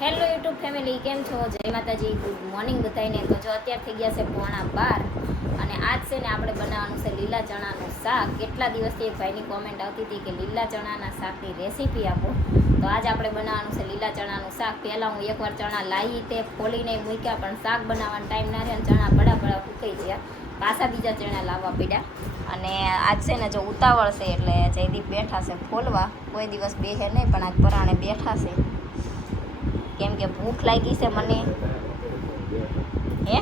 Hello YouTube family, કેમ છો? જય માતાજી, ગુડ મોર્નિંગ બધાને. તો જો અત્યારે થઈ ગયા છે 11:15 અને આજ છે ને આપણે બનાવવાનું છે લીલા ચણાનું શાક. કેટલા દિવસથી એક ભાઈની કોમેન્ટ આવતી હતી કે લીલા ચણાના શાકની રેસીપી આપો, તો આજ આપણે બનાવવાનું છે લીલા ચણાનું શાક. પહેલાં હું એકવાર ચણા લાવી તે ફોલીને મૂક્યા, પણ શાક બનાવવાનો ટાઈમ ના રહે, ચણા બડા ફૂકાઈ ગયા. પાછા બીજા ચણા લાવવા પડ્યા અને આજ છે ને જો ઉતાવળ છે એટલે જયદીપ બેઠા છે ફોલવા. કોઈ દિવસ બેહે નહીં, પણ આજ પરાણે બેઠા છે કેમ કે ભૂખ લાગી છે મને. હે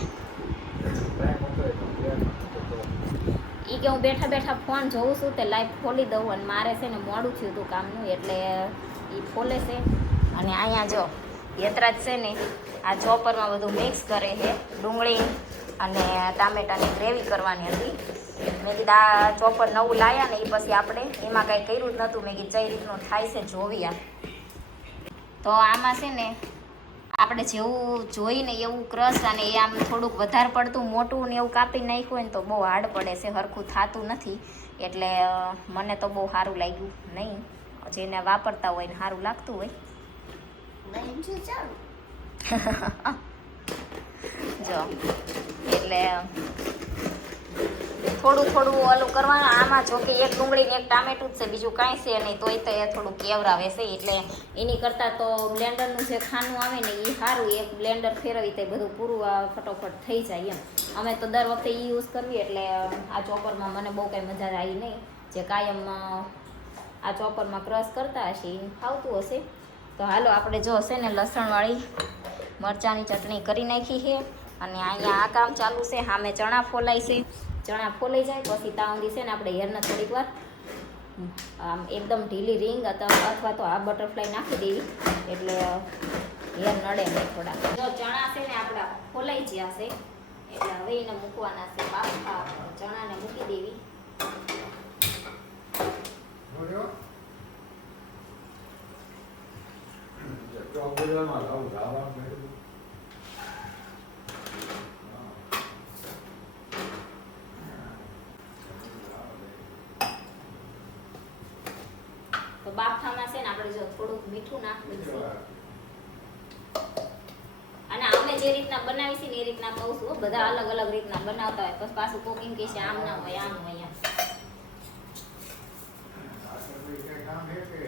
એ કે હું બેઠા બેઠા ફોન જોઉં છું તે લાઈવ ખોલી દઉં, અને મારે છે ને મોડું થયું હતું કામનું એટલે એ ખોલે છે. અને અહીંયા જો યતરાજ છે ને આ ચોપરમાં બધું મિક્સ કરે છે. ડુંગળી અને ટામેટાની ગ્રેવી કરવાની હતી. મેં કીધું આ ચોપર નવું લાવ્યા ને એ પછી આપણે એમાં કાંઈ કર્યું જ નહોતું. મેં કીધું કઈ રીતનું થાય છે જોવી આ. તો આમાં છે ને આપણે જેવું જોઈને એવું ક્રશ, અને એ આમ થોડુંક વધારે પડતું મોટું ને એવું કાપી નાખ્યું હોય ને તો બહુ હાર્ડ પડે છે, સરખું થતું નથી. એટલે મને તો બહુ સારું લાગ્યું નહીં. જેને વાપરતા હોય ને સારું લાગતું હોય જો એટલે થોડું થોડું ઓલું કરવાનું. આમાં જો કે એક ડુંગળી ને એક ટામેટું જ છે, બીજું કાંઈ છે નહીં, તોય તો એ થોડું કેવરાવે છે. એટલે એની કરતાં તો બ્લેન્ડરનું જે ખાનું આવે ને એ સારું. એક બ્લેન્ડર ફેરવી તો બધું પૂરું ફટોફટ થઈ જાય એમ. અમે તો દર વખતે એ યુઝ કરવી, એટલે આ ચોપરમાં મને બહુ કાંઈ મજા આવી નહીં. જે કાયમ આ ચોપરમાં ક્રશ કરતા હશે એ ખાવતું હશે. તો હાલો આપણે જો હશે ને લસણવાળી મરચાંની ચટણી કરી નાખી છે. અને અહીંયા આ કામ ચાલુ છે. સામે ચણા ફોલાય છે. ચણા ફોલાઈ જાય પછી તાવંદી છે ને આપણે હેરને થોડીક વાર આમ એકદમ ઢીલી રીંગ અથવા તો આ બટરફ્લાય નાખી દેવી, એટલે હેર નડે નહીં થોડા. જો ચણા છે ને આપણા ફોલાઈ ગયા છે, એટલે હવે એને મૂકવાના છે બાફા. ચણાને મૂકી દેવી. તો બાફામાં છે ને આપણે જો થોડુંક મીઠું નાખવું છે. અને અમે જે રીતના બનાવી છે ને એ રીતના કહું છું, બધા અલગ અલગ રીતના બનાવતા હોય. પછી પાછું કુકિંગ કે છે આમ ના હોય આમ હોય.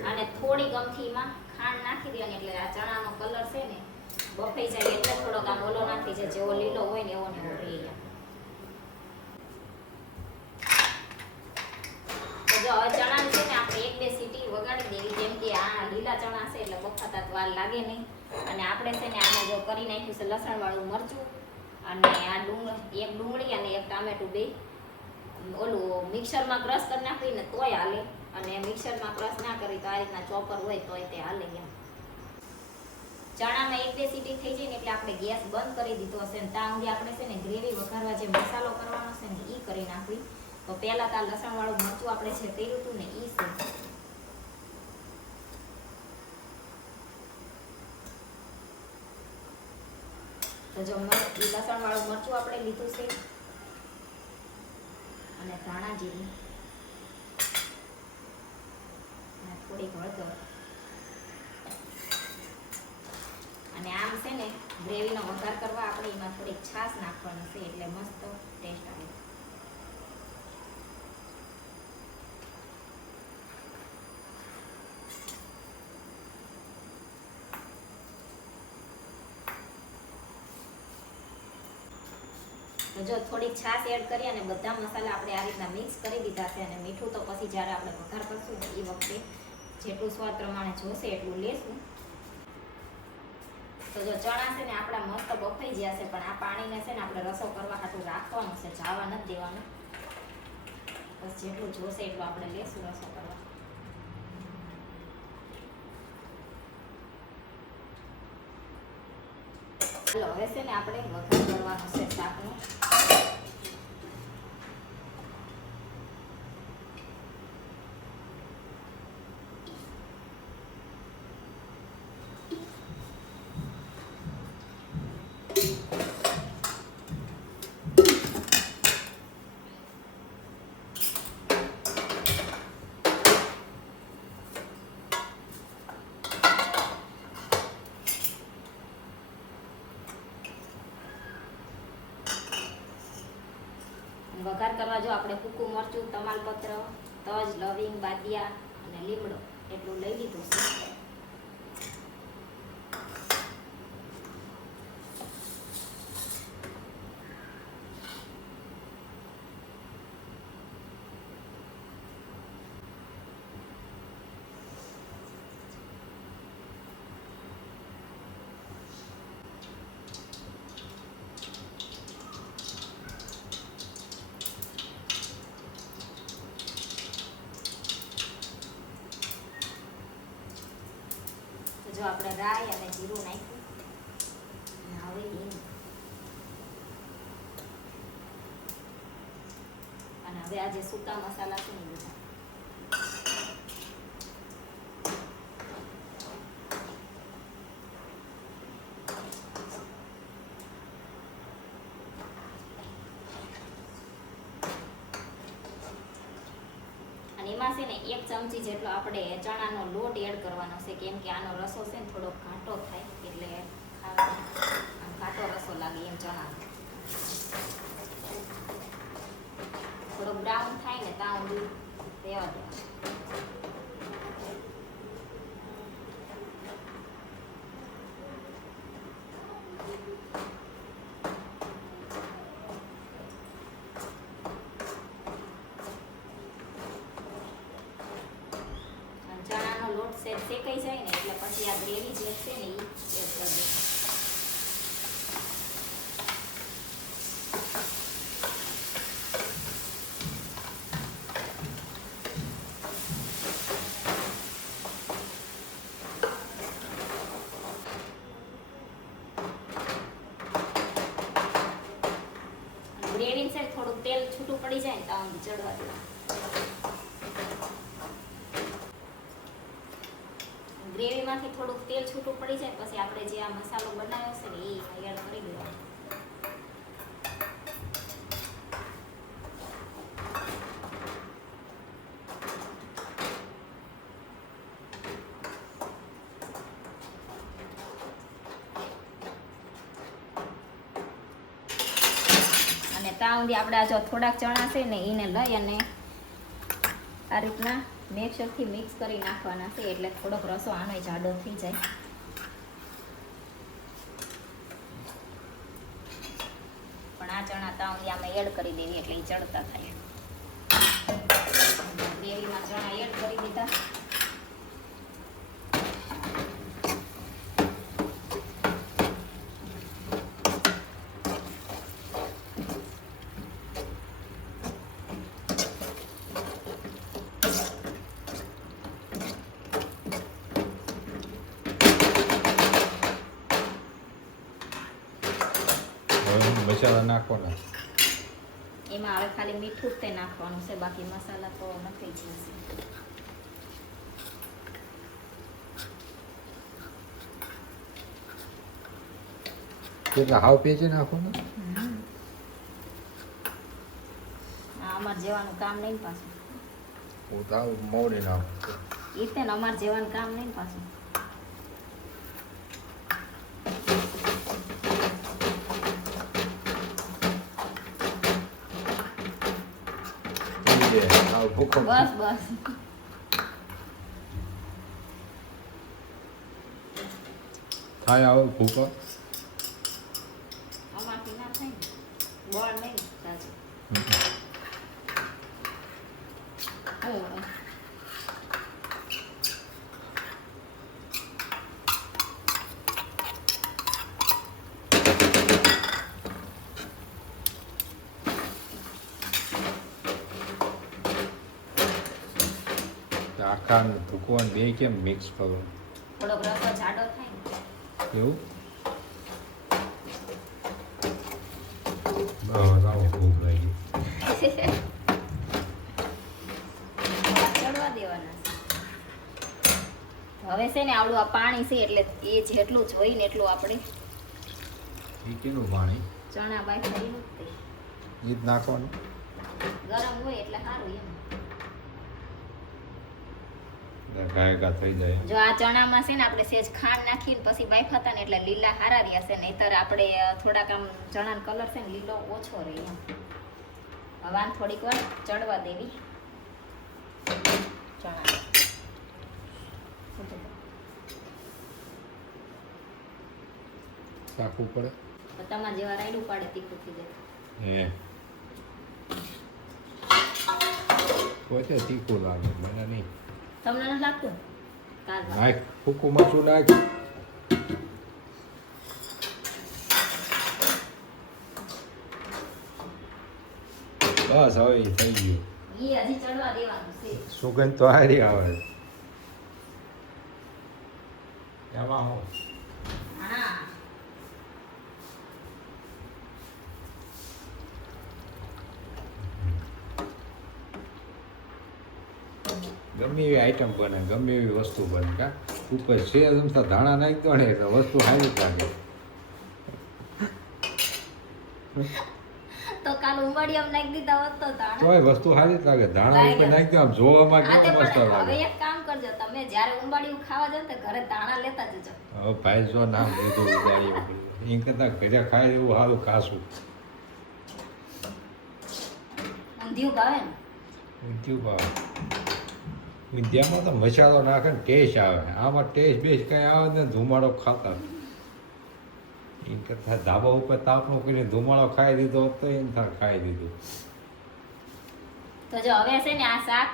અને થોડી ગમથીમાં ખાંડ નાખી દેવાની, એટલે આ ચણાનો કલર છે ને બફાઈ જાય, એટલે થોડોક આમ ઓલો નાખી જાય, જેવો લીલો હોય ને એવો ને એવો રહી જાય. તો જો હવે ચણાને છે ને આપણે 1-2 સીટી વગાડી દેવી, જેમ કે આ લીલા ચણા છે એટલે બફાતા વાર લાગે નહીં. અને આપણે છે ને આમાં જો કરી નાખ્યું છે લસણવાળું મરચું, અને આ એક ડુંગળી અને એક ટામેટું, બે ઓલું મિક્સરમાં ક્રશ કરી નાખવી ને તોય હાલે, અને મિક્સરમાં ક્રશ ના કરી તો આ રીતના ચોપર હોય તોય તે હાલે એમ. ચણામાં 1-2 સીટી થઈ જાય ને એટલે આપણે ગેસ બંધ કરી દીધો હશે. ને ત્યાં સુધી આપણે છે ને ગ્રેવી વઘારવા જે મસાલો કરવાનો છે ને એ કરી નાખવી. તો પહેલાં તો આ લસણવાળું મરચું આપણે જે કર્યું હતું ને એ છે. તો જો લસણવાળું મરચું આપણે લીધું છે, અને ધાણા જીરું અને થોડીક હળદર. અને આમ છે ને ગ્રેવીનો વઘાર કરવા આપણે એમાં થોડીક છાશ નાખવાની છે, એટલે મસ્ત ટેસ્ટ આવે. તો જો થોડીક છાશ એડ કરી અને બધા મસાલા આપણે આ રીતના મિક્સ કરી દીધા છે. અને મીઠું તો પછી જ્યારે આપણે વઘાર કરશું ને એ વખતે જેટલું સ્વાદ પ્રમાણે જોશે એટલું લેશું. તો જો ચણા છે ને આપણા મસ્ત બફાઈ ગયા છે, પણ આ પાણીને છે ને આપણે રસો કરવા હાટું રાખવાનું છે, જાવા નથી દેવાનું. બસ જેટલું જોશે એટલું આપણે લેશું રસો કરવા. ચાલો હવે છે ને આપણે વઘાર કરવાનો છે શાકનો. વઘાર કરવા જો આપણે સૂકું મરચું, તમાલપત્ર, તજ, લવિંગ, બાદિયા અને લીમડો એટલું લઈ લીધું છે. જો આપણે રાઈ અને જીરું નાખ્યું અને હવે હિંગ અને હવે આ જે સૂકા મસાલા છે ને બધા એમાં છે ને 1 ચમચી જેટલો આપણે ચણાનો લોટ એડ કરવાનો છે, કેમ કે આનો રસો છે ને થોડો ઘાટો થાય એટલે ખાવામાં ઘાટો રસો લાગે એમ ચણા થોડો બ્રાઉન થાય ને ત્યાં સુધી દેવા દેવા. શેકાઈ જાય ને એટલે પછી આ ગ્રેવી જે છે ને એ એડ કરી દે. ગ્રેવી છે થોડુંક તેલ છૂટું પડી જાય ને ત્યાં ચડવા દેવા. ગ્રેવીમાંથી થોડુંક તેલ છૂટું પડી જાય પછી આપણે જે આ મસાલો બનાવ્યો છે ને એ એડ કરી દેવાનો. અને ત્યાં સુધી આપણે આ જો થોડાક ચણા છે ને એને લઈ અને આ રીતના મિક્સરથી મિક્સ કરી નાખવાના છે એટલે થોડોક રસો આનો જાડો થઈ જાય. પણ આ ચણા તાઉંદી આમાં એડ કરી દેવી એટલે એ ચડતા થાય. ગ્રેવીમાં ચણા એડ કરી દીધા. મસાલા નાખવાના એમાં હવે ખાલી મીઠું જ તે નાખવાનું છે, બાકી મસાલા તો નથી જ. કેટલા હાવ પેજે નાખવાનું? અમારે જેવાનું કામ નહીં પાછું. હું તો મોડે નાખું. એ તે અમારે જેવાનું કામ નહીં પાછું. બસ બસ થાય આવો ભૂકો અમારથી ના થાય ને બળ નહીં તાજુ. આખા ભૂકવાન બે કેમ મિક્સ કરો? થોડોક રસો જાડો થાય ને એવું? બસ આવો ભૂખ લાગી. ચડવા દેવાના છે. હવે છે ને આવડું આ પાણી છે એટલે એ જેટલું જોઈને એટલું આપણે એ કેટલું પાણી? ચણા બાય થઈને એ જ નાખવાનું? ગરમ હોય એટલે સારું એમ. ગાયકા થઈ જાય. જો આ ચણામાં છે ને આપણે સેજ ખાંડ નાખીને પછી બાફા હતા ને એટલે લીલા હારા રહ્યા છે, નહીતર આપણે થોડાક આમ ચણાનો કલર છે ને લીલો ઓછો રહે એમ. હવે આને થોડીક વાર ચડવા દેવી ચણા રાખવું પડે તમારા જેવા રાયડું પાડે તીખું થઈ જાય હે પોતે તીખું લાગે મને નહીં તમને નથી લાગતું કાલવા નાખ ફૂકું મરચું નાખ બસ હવે ઈ થઈ ગયું ઈ હજી ચડવા દેવાનું છે સુગંધ તો હારી આવે એમાં હું હા ગમે એવી આઈટમ બને ગમે એવી વસ્તુ બને કા ઉપર છે જમતા ધાણા નાખી દો ને એટલે વસ્તુ સારી જ લાગે તો કાલ ઉંબાડિયામાં નાખી દીધા હોત તો દાણા તોય વસ્તુ સારી જ લાગે ધાણા ઉપર નાખી દો આમ જોવામાં હા તે કેવો મસ્ત પણ હવે લાગે એક કામ કરજો તમે જ્યારે ઉંબાડિયું ખાવા જાવ ને તો ઘરે દાણા લેતા જજો હવે ભાઈ જો નામ લીધું ઉડાડી એ કરતા ઘરે ખાય એવું સારું ખાશું ઊંધિયું ભાવે ને ઊંધિયું ભાવે ઊંધિયામાં તો મસાલો નાખે ને ટેસ્ટ આવે આમાં ટેસ્ટ બેસ્ટ કંઈ આવે ને ધુમાડો ખાતા એ કરતા ધાબા ઉપર તાપણું કરીને ધુમાડો ખાઈ દીધો હોત તો એને ખાઈ દીધું તો જો હવે છે ને આ શાક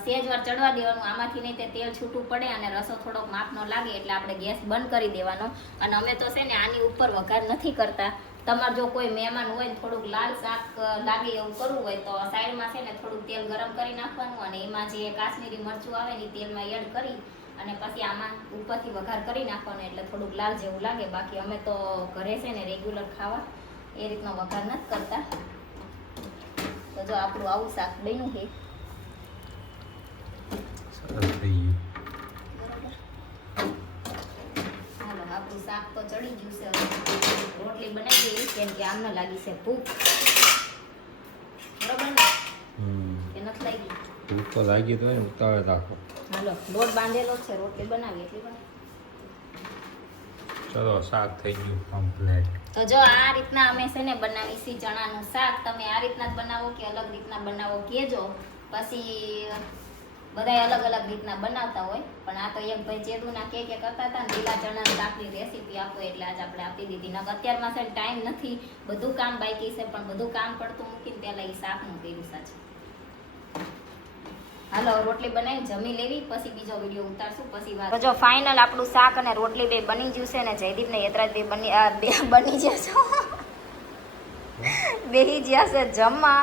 સેજ વાર ચડવા દેવાનું આમાંથી નહીં તે તેલ છૂટું પડે અને રસો થોડોક માપનો લાગે એટલે આપણે ગેસ બંધ કરી દેવાનો અને અમે તો છે ને આની ઉપર વઘાર નથી કરતા તમારે જો કોઈ મહેમાન હોય ને થોડુંક લાલ શાક લાગે એવું કરવું હોય તો સાઈડમાં છે ને થોડુંક તેલ ગરમ કરી નાખવાનું અને એમાં જે કાશ્મીરી મરચું આવે ને એ તેલમાં એડ કરી અને પછી આમાં ઉપરથી વઘાર કરી નાખવાનો એટલે થોડુંક લાલ જેવું લાગે બાકી અમે તો ઘરે છે ને રેગ્યુલર ખાવા એ રીતનો વઘાર નથી કરતા તો જો આપણું આવું શાક બન્યું છે સરસ થઈ ગયું બરોબર હાલો આપણું શાક તો ચડી ગયું છે હવે રોટલી બનાવી દઈએ કેમ કે આમને લાગી છે ભૂખ બરોબર ને કે નથી લાગી ભૂખ તો લાગી તો હોય ને ઉતાવળ રાખો હાલો લોટ બાંધેલો છે રોટલી બનાવી એટલી બને ચલો શાક થઈ ગયું કમ્પ્લીટ તો જો આ રીતના અમે છે ને બનાવી છે ચણાનું શાક તમે આ રીતના જ બનાવો કે અલગ રીતના બનાવો કહેજો પછી બધાય અલગ અલગ રીતના બનાવતા હોય પણ આ તો એક ભાઈ ચેદુના કે કરતા હતા ને લીલા ચણાના શાકની રેસીપી આપો એટલે આજ આપણે આપી દીધી નકર અત્યારમાં છે ટાઈમ નથી બધું કામ બાકી છે પણ બધું કામ પડતું મૂકીને પહેલાં એ શાકનું કર્યું સાચું હાલો રોટલી બનાવી જમી લેવી પછી બીજો વિડીયો ઉતારશું પછી વાત જો ફાઇનલ આપણું શાક અને રોટલી બે બની ગયું છે ને જયદીપ ને યતરાજ બે બની જશે બેહી ગયા છે જમવા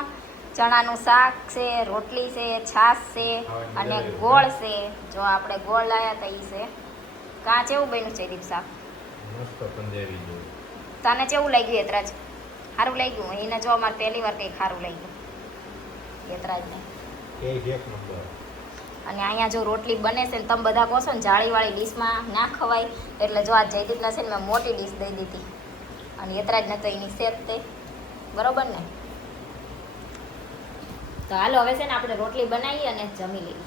ચણાનું શાક છે રોટલી છે છાશ છે અને ગોળ છે જો આપણે ગોળ લાયા તો ઈ છે કાં કેવું બન્યું છે દીપ શાક મસ્ત પંજાબી જેવું તને કેવું લાગ્યું યતરાજ સારું લાગ્યું એને જો અમારે પહેલી વાર કંઈક સારું લાગ્યું યતરાજને એક નંબર અને અહીંયા જો રોટલી બને છે ને તમે બધા કહો છો ને જાળીવાળી ડીશમાં ના ખવાય એટલે જો આ જયદીપના છે ને મેં મોટી ડીશ દઈ દીધી અને યતરાજને તો એની સેજ તે બરોબર ને તો હાલો હવે છે ને આપણે રોટલી બનાવીએ અને જમી લઈએ